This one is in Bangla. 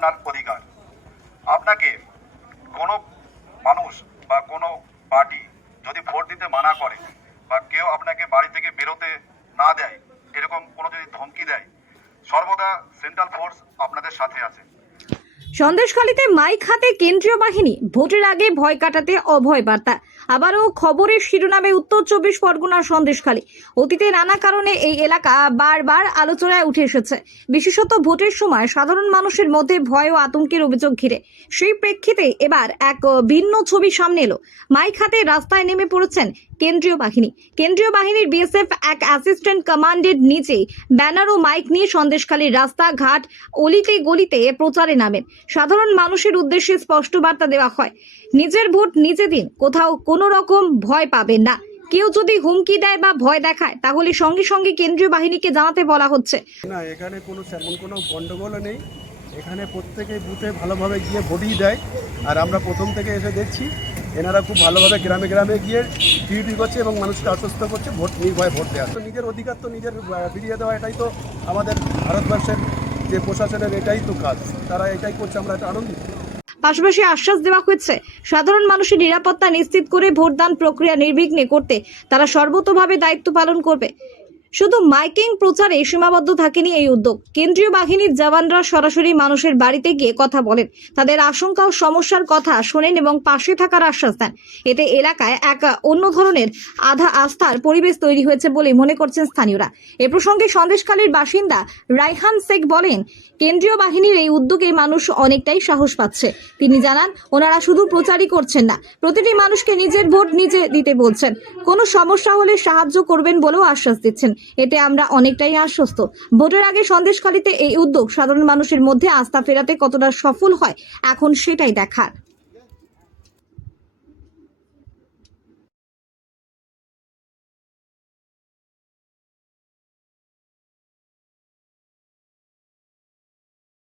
আপনার অধিকার। আপনাকে কোনো মানুষ বা কোনো পার্টি যদি ভোট দিতে মানা করে বা কেউ আপনাকে বাড়ি থেকে বেরোতে না দেয়, এরকম কোনো যদি ধমকি দেয়, সর্বদা সেন্ট্রাল ফোর্স আপনাদের সাথে আছে। সন্দেশখালীতে মাইক হাতে কেন্দ্রীয় বাহিনী, ভোটের আগে ভয় কাটাতে অভয় বার্তা। আবারও খবরের শিরোনামে উত্তর 24 পরগনার সন্দেশখালী। অতীতে নানা কারণে এই এলাকা বারবার আলোচনায় উঠে এসেছে, বিশেষত ভোটের সময় সাধারণ মানুষের মধ্যে ভয় ও আতঙ্কের অভিযোগ ঘিরে। সেই প্রেক্ষিতে এবার এক ভিন্ন ছবি সামনে এলো। মাইক হাতে রাস্তায় নেমে পড়েছেন কেন্দ্রীয় বাহিনী। কেন্দ্রীয় বাহিনীর বিএসএফ এক অ্যাসিস্ট্যান্ট কমান্ডের নিচে ব্যানার ও মাইক নিয়ে সন্দেশখালীর রাস্তাঘাট, অলিতে গলিতে প্রচারে নামেন। সাধারণ মানুষের উদ্দেশ্যে স্পষ্ট বার্তা দেওয়া হয়, নিজের ভোট নিজে দিন, কোথাও কোনো রকম ভয় পাবেন না। কেউ যদি হুমকি দেয় বা ভয় দেখায় তাহলে সঙ্গে সঙ্গে কেন্দ্রীয় বাহিনীকে জানাতে বলা হচ্ছে। না, এখানে কোনো গন্ডগোলও নেই। এখানে প্রত্যেকে বুথে ভালোভাবে গিয়ে ভোটই দেয়। আর আমরা প্রথম থেকে এসে দেখছি এনারা খুব ভালোভাবে গ্রামে গ্রামে গিয়ে ডিউটি করছে এবং মানুষকে আশ্বস্ত করছে ভোট নির্ভয়ে ভোট দেওয়া। তো নিজের অধিকার তো নিজের ফিরিয়ে দেওয়া, এটাই তো আমাদের ভারতবর্ষের যে প্রশাসনের এটাই তো কাজ। তারা এটাই করছে, আমরা এটা আনন্দিত। পাশাপাশি আশ্বাস দেওয়া হয়েছে, সাধারণ মানুষের নিরাপত্তা নিশ্চিত করে ভোটদান প্রক্রিয়া নির্বিঘ্নে করতে তারা সর্বতোভাবে দায়িত্ব পালন করবে। শুধু মাইকিং প্রচারে সীমাবদ্ধ থাকেনি এই উদ্যোগ। কেন্দ্রীয় বাহিনীর জওয়ানরা সরাসরি মানুষের বাড়িতে গিয়ে কথা বলেন, তাদের আশঙ্কা ও সমস্যার কথা শোনেন এবং পাশে থাকার আশ্বাস দেন। এতে এলাকায় এক অন্য ধরনের আধা আস্থার পরিবেশ তৈরি হয়েছে বলে মনে করছেন স্থানীয়রা। এ প্রসঙ্গে সন্দেশখালীর বাসিন্দা রাইহান শেখ বলেন, কেন্দ্রীয় বাহিনীর এই উদ্যোগে মানুষ অনেকটাই সাহস পাচ্ছে। তিনি জানান, ওনারা শুধু প্রচারই করছেন না, প্রতিটি মানুষকে নিজের ভোট নিজে দিতে বলছেন। কোনো সমস্যা হলে সাহায্য করবেন বলেও আশ্বাস দিচ্ছেন। এতে আমরা অনেকটাই আশ্বস্ত। ভোটের আগে সন্দেশখালীতে এই উদ্যোগ সাধারণ মানুষের মধ্যে আস্থা ফেরাতে কতটা সফল হয় এখন সেটাই দেখার।